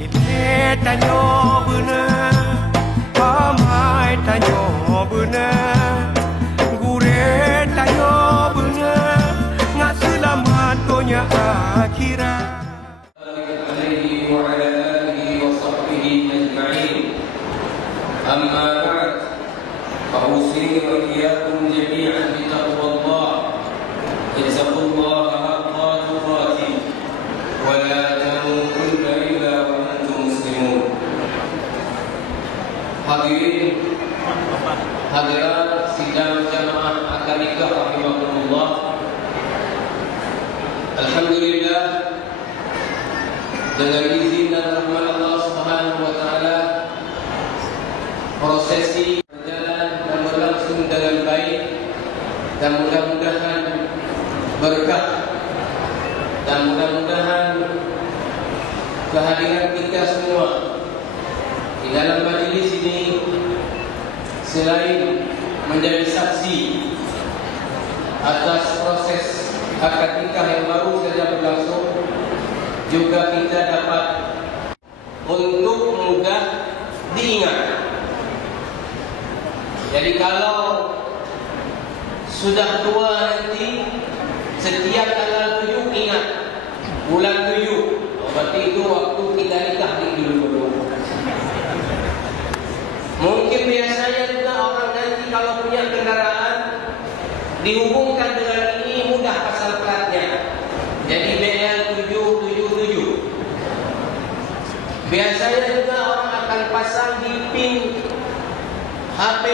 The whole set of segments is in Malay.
Ile tanyo bener, pamai tanyo bener, gure tanyo bener, ngak selamat dunia akhirat. Alaihi wa ala alihi wa sahbihi ajma'in. Amma ba'd, fa'usini wa iyyakum jami'an bi taqwallah. Ittaqullaha haqqa tuqatih wa la tamutunna illa wa antum muslimun. Hadirin hadirat sidang jamaah akademika rahimahumullah. Alhamdulillah, dengan izin dan rahmat Allah Subhanahu wa taala, prosesi berjalan dan berlangsung dengan baik dan mudah-mudahan berkah dan mudah-mudahan kehadiran kita semua di dalam majlis ini selain menjadi saksi atas proses akad nikah yang baru saja berlangsung, juga kita dapat untuk mudah diingat. Jadi kalau sudah tua nanti, setiap tanggal 7 ingat bulan 7. Berarti itu waktu kita nikah dulu. Mungkin biasanya juga orang nanti kalau punya kendaraan dihubungkan dengan ini mudah pasal platnya. Jadi BL 777. Biasanya juga orang akan pasang di pin HP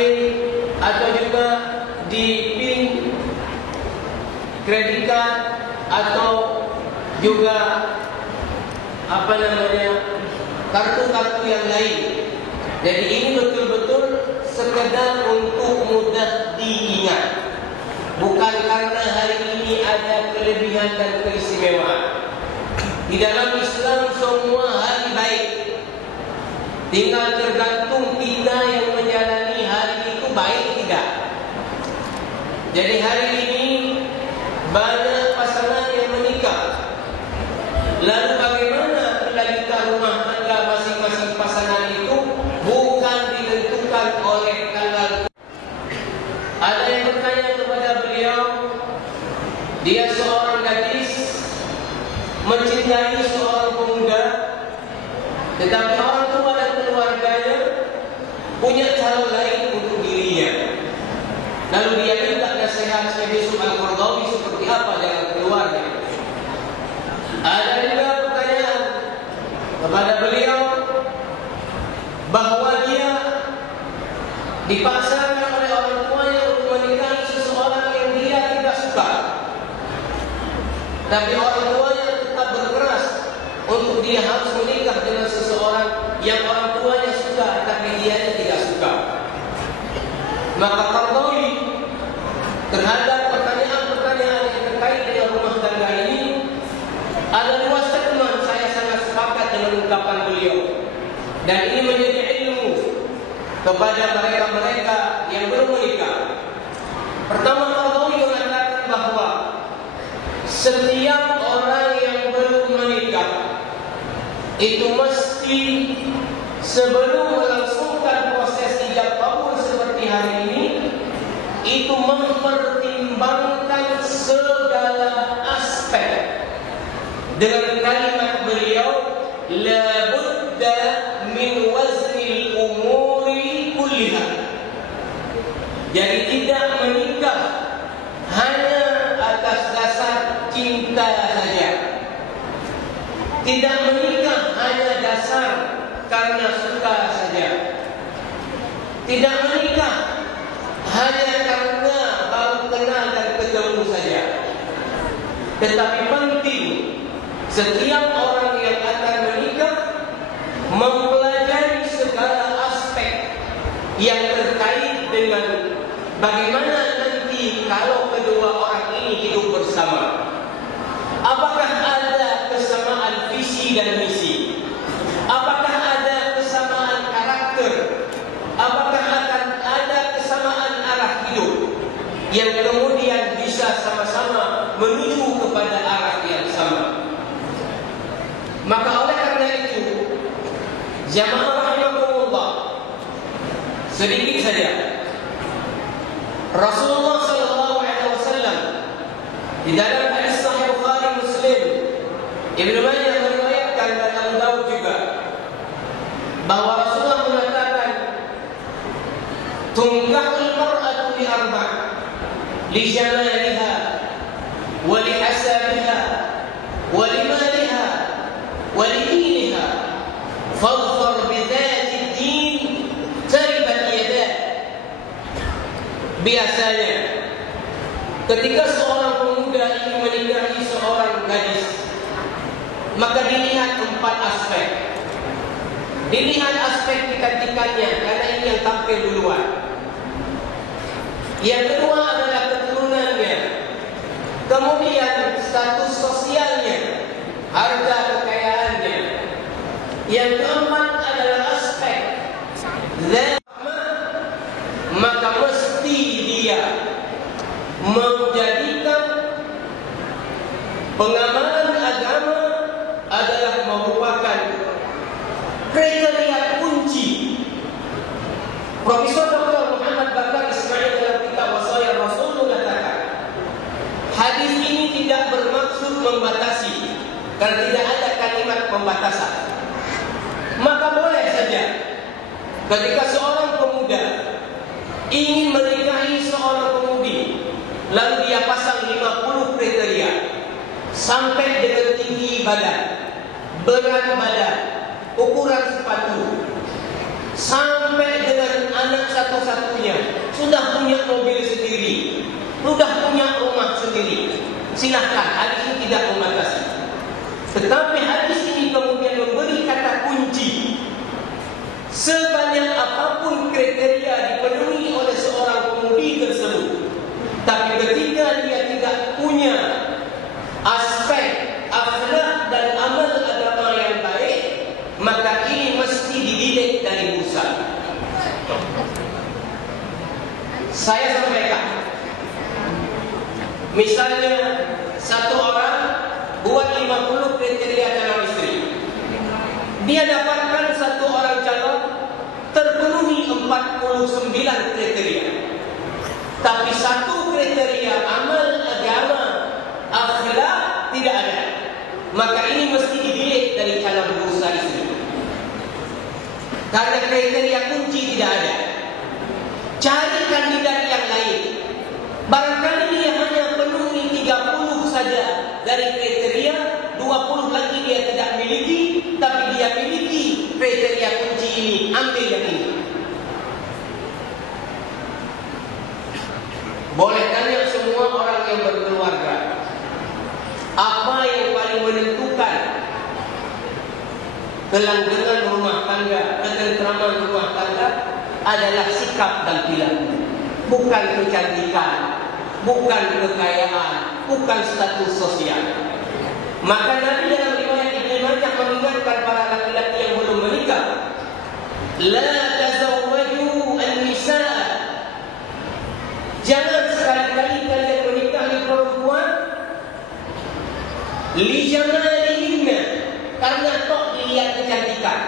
atau juga di pin kredit card atau juga kartu-kartu yang lain. Jadi ini betul-betul sekedar untuk mudah diingat. Bukan karena hari ini ada kelebihan dan keistimewaan. Di dalam Islam semua hari baik. Tinggal tergantung kita yang menjalani hari itu baik tidak. Jadi hari ini banyak pasangan yang menikah. Lalu bagaimana kelanjutan rumah tangga masing-masing pasangan itu bukan ditentukan oleh tanggal. Ada yang bertanya kepada beliau, dia seorang gadis mencintai seorang pemuda, tetapi orang tua dan keluarganya punya calon lain untuk dirinya. Lalu dia minta nasihat Syekh Yusuf Al-Qaradawi seperti apa jalan keluarnya. Ada juga pertanyaan kepada beliau bahwa dia dipaksakan oleh orang tuanya untuk menikahi seseorang yang dia tidak suka, tapi orang tuanya tetap berkeras untuk dia harus menikah dengan seseorang yang orang tuanya suka tapi dia tidak suka. Maka Qaradawi terhadap pertanyaan-pertanyaan yang terkait dengan rumah tangga ini ada dua statement. Saya sangat sepakat dengan ungkapan beliau, dan ini menjadi ilmu kepada mereka-mereka yang belum menikah. Pertama, Qaradawi mengatakan bahwa setiap orang yang belum menikah itu mesti sebelum melangsungkan proses ijab kabul seperti hari ini, itu mempertimbangkan segala aspek. Dengan kalimat beliau, la budda min waznil umuri kulliha. Jadi tidak menikah hanya atas dasar cinta saja. Tidak menikah hanya dasar karena suka saja. Tidak menikah hanya karena baru kenal dan ketemu saja. Tetapi penting setiap orang yang akan menikah mempelajari segala aspek yang terkait dengan bagaimana nanti kalau kedua orang ini hidup bersama. Apakah ada kesamaan visi dan misi? Apakah ada kesamaan karakter? Apakah akan ada kesamaan arah hidup yang kemudian bisa sama-sama menuju kepada arah yang sama? Maka oleh karena itu, Jamaah rahimakumullah, sedikit saja. Rasulullah sallallahu alaihi wasallam di dalam hadis sahih Bukhari Muslim, Ibnu Majah meriwayatkan dan Abu Dawud juga, bahwa Rasulullah mengatakan, "Tunkahul mar'atu li arba', li jamaliha wa li hasabiha wa li maliha wa li diniha, fadhfar bi dhati din taribat yadak." Biasanya ketika seorang pemuda ingin menikahi seorang gadis, maka dilihat 4 aspek. Dilihat aspek kecantikannya, karena ini yang tampil duluan. Yang kedua adalah keturunannya, kemudian status sosialnya, harta kekayaannya. Yang keempat adalah aspek zahmah, maka mesti dia menjadikan pengamalan agama adalah merupakan kriteria kunci. Profesor Dr. Muhammad Bakar Ismail dalam kitab Wasaya Rasul mengatakan, hadis ini tidak bermaksud membatasi, karena tidak ada kalimat pembatasan. Maka boleh saja ketika seorang pemuda ingin menikahi seorang pemudi, lalu dia pasang 50 kriteria, sampai dengan tinggi badan, berat badan, ukuran sepatu, sampai dengan anak satu-satunya, sudah punya mobil sendiri, sudah punya rumah sendiri. Silahkan, hadis ini tidak membatasi. Tetapi hadis ini kemudian memberi kata kunci, sebanyak apapun kriteria dipenuhi oleh seorang pemudi tersebut, tapi ketika dia tidak punya aspek akhlak dan amal agama yang baik, maka ini mesti dididik dari pusat. Saya sampaikan, misalnya satu orang buat 50 kriteria calon istri, dia dapatkan satu orang calon terpenuhi 49 kriteria, tapi satu kriteria amal agama akhlak tidak ada, maka ini mesti dididik dari calon berusaha istri. Karena kriteria kunci tidak ada, cari kandidat yang lain. Barangkali dia hanya penuhi 30 saja dari kriteria, 20 lagi dia tidak miliki, tapi dia miliki kriteria kunci ini, ambil yang ini. Boleh tanya semua orang yang berkeluarga, apa yang paling menentukan kelanggengan rumah tangga, ketentraman rumah tangga adalah sikap dan perilaku, bukan kecantikan, bukan kekayaan, bukan status sosial. Maka Nabi dalam riwayat Ibnu Majah mengingatkan para laki-laki yang belum menikah, la tazawwaju an-nisaa, jangan sekali-kali kalian menikahi perempuan li jamalihinna, karena tok dilihat kecantikan.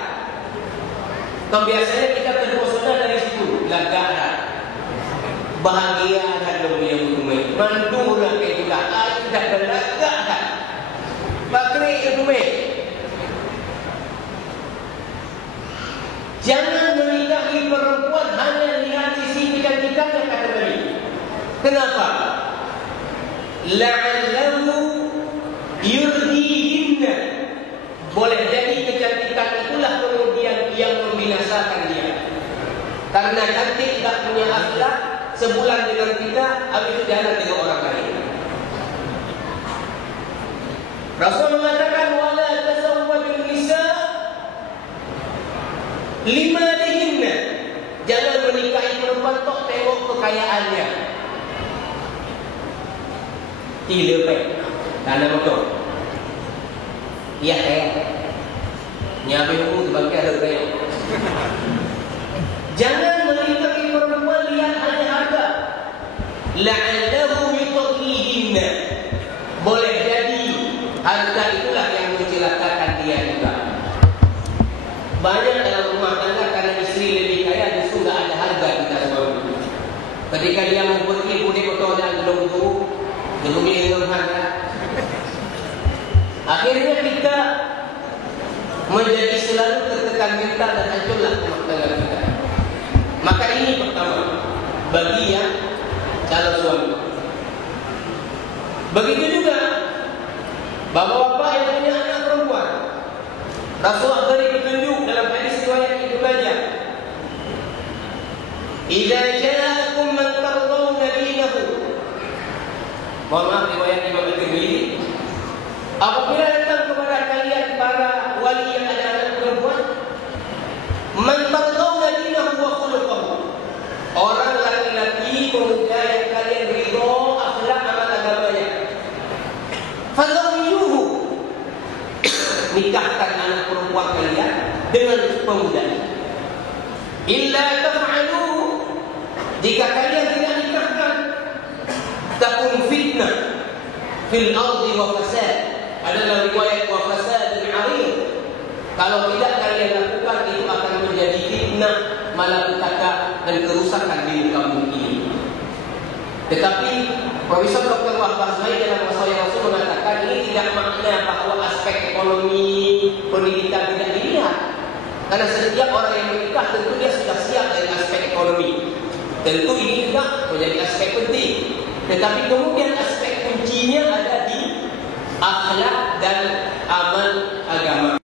Biasanya kita terpesona dari situ, lagana, bahagia dan yang rumai, mandura kejulah, tidak berlagak, bakri rumai. Jangan menikahi perempuan hanya lihat sisi kecantikannya, kata Nabi. Kenapa? La'allahu yurdihinna. Boleh jadi kecantikan itulah kemudian yang membinasakan dia. Karena cantik tidak punya akhlak, sebulan dengan kita, habis itu jalan dengan orang lain. Rasul mengatakan, wala tazawwajun nisa lima dihinna. Jangan menikahi perempuan tok tengok kekayaannya. Tidak baik. Karena betul. Iya kaya. Nyabe hukum sebagai ada kaya. Jangan menikahi perempuan lihat hanya harga. La'allahu yutghihinna. Boleh jadi harga itulah yang mencelakakan dia juga. Banyak dalam menjadi selalu tertekan mental dan hancurlah rumah tangga kita. Maka ini pertama bagi yang calon suami. Begitu juga bapak-bapak yang punya anak perempuan. Rasulullah beri petunjuk dalam hadis riwayat Ibnu Majah. Idza ja'akum man tardawna dinahu. Mohon maaf riwayat Imam At-Tirmidzi. Apabila datang kepada kalian para wali yang ada anak perempuan, man tardawna dinahu wa khuluquhu. Orang laki-laki pemuda yang kalian ridho akhlak amal agamanya. Fazawwijuhu. Nikahkan anak perempuan kalian dengan pemuda. Illa taf'aluhu. Jika kalian tidak nikahkan, takun fitnah fil ardi wa fasad. Adalah riwayat wa fasadun 'arid. Kalau tidak kalian lakukan, itu akan menjadi fitnah, malapetaka dan kerusakan di muka bumi ini. Tetapi Profesor Dr. Wahbah Zuhair dalam Wasaya Rasul mengatakan ini tidak makna bahwa aspek ekonomi pendidikan tidak dilihat. Karena setiap orang yang menikah tentu dia sudah siap dari aspek ekonomi. Tentu ini juga menjadi aspek penting. Tetapi kemudian aspek kuncinya ada di akhlak dan